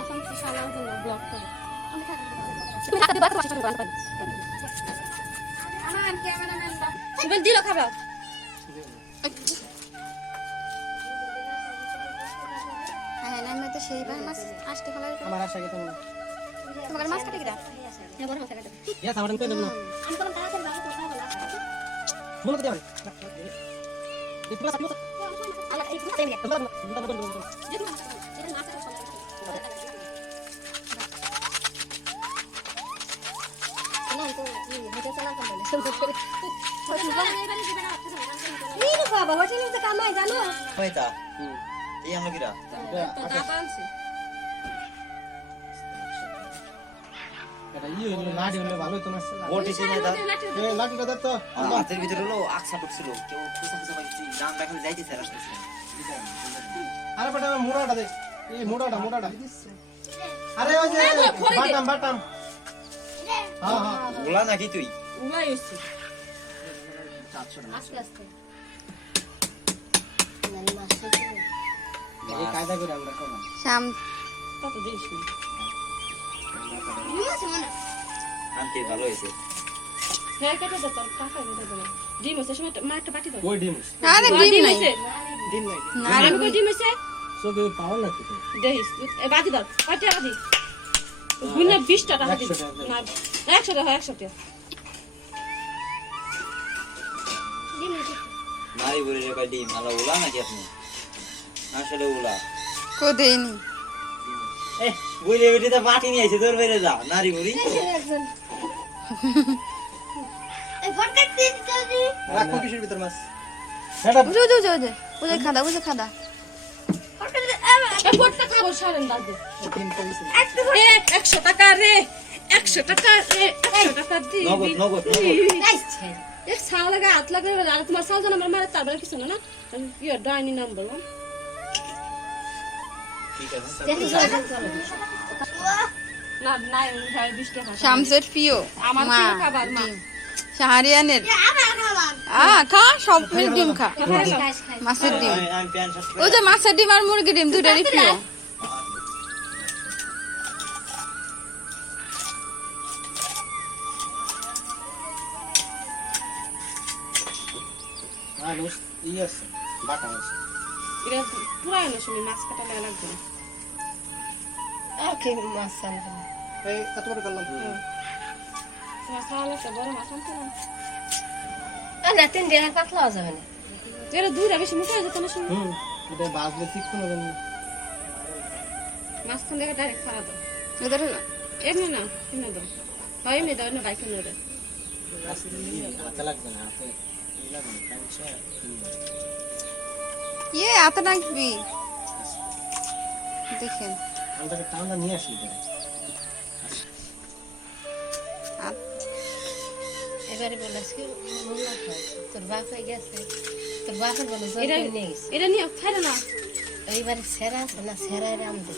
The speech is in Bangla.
আসাম থেকে সালাম হলো ব্লক করে আমার ক্যামেরাম্যান বা সুবেল দিল খাবার হ্যাঁ না আমি তো সেইবার মাছ আসতে ফলাই আমার আশা গেছে না তোমার মাছ কাটে গিরা হ্যাঁ বড় মাছ কাটে ইয়া সাবধান করে দেব না আমি কোন তাড়াতাড়ি বাসা তো খাবো না মনে করে এই পুরো সাথে আল্লাহ এই টাইম রে তোমরা Baita. Iya mo kira. এটা ই হলো লাডি হলে ভালো হতো না Boti sini da. এ লাঠিটা দাও তো Hatir ভিতরে হলো আকসা ঢুকছিল কেউ খুসা খুসা পাইছি গান দেখালে যাইতেছে রাস্তায় আরে বেটা মোড়াটা দে এই মোড়াটা আরে ওই যে বাটাম হ্যাঁ হ্যাঁ ওলা নাকি তুই উলাই হইছে আস্তে আস্তে এই কায়দা করে আমরা করব শাম কত দিস আনতে ভালো হয়েছে হ্যাঁ কেটে দে তোর টাকা দিতে দে ডিম আছে সময় মা একটা বাটি দাও ওই ডিম আরে ডিম নাই ডিম নাই আরে আমি কই ডিম আছে সবে পাওয়া না কিছু দেখিস এ বাটি দাও কয়টা বাটি গুনা 20 টাকা দিস 100 টাকা। না 100 টাকা 100 টাকা ডিম আছে মারি বলে রে কয় ডিম আলা ওলা নাকি আপনি আসলে ওলা কো দেইনি এ বলে বেটি তো বাটি নিয়ে আইছে তোর বাইরে যা নারী মুড়ি রাখো কিসের ভিতর মাছ এটা বুঝে খাদা এ পড়টা খাবো সারেন দাদু তিন পয়সা 100 টাকা রে 100 টাকা রে 100 টাকা দি নগদ এ সাল লাগা হাত লাগা আর তোমার সাল জানা মারে তারপরে কিছু না কি ডাইনি নাম্বার ঠিক আছে না নাই 20 টাকা শামসের প্রিয় আমার মা প্রিয় খাবার মা শাহরিয়ানের খা সব মিল ডিম খা মাছের ডিম আমি প্যান শার্ট ওই যে মাছের ডিম আর মুরগির ডিম দুটারই প্রিয় মানুষ ই আছে বাটা আছে এটা পুরানো সময় মাছ কাটা লাগবে না এই এত বড় করলাম তোমার সাল আছে বড় মাছ আনতে না না 3 দিন পাতলা যাবে না এর দুইটা বেশি মুখে যেত না শুনে এটা বাজলে ঠিক কোনো জানি মাছ খান দেখে ডাইরেক্ট খাওয়া দাও ওদের এমনি না কিনে দাও হয় এমনি দাও না বাইক কিনে দাও হাতে লাগবে না হাতে লাগবে কাঁচা হাতে রাখবি দেখেন আমটাকে টাউনটা নিয়ে আসি এবারে বলাস কি মোল্লা খায় তোর বাপ হয়ে গেছে তোর বাপের বলে জোর এটা করে নিয়ে গেছে এটা নিয়ে খাইলে না এইবারে সেরা আছে না সেরাই রাম দে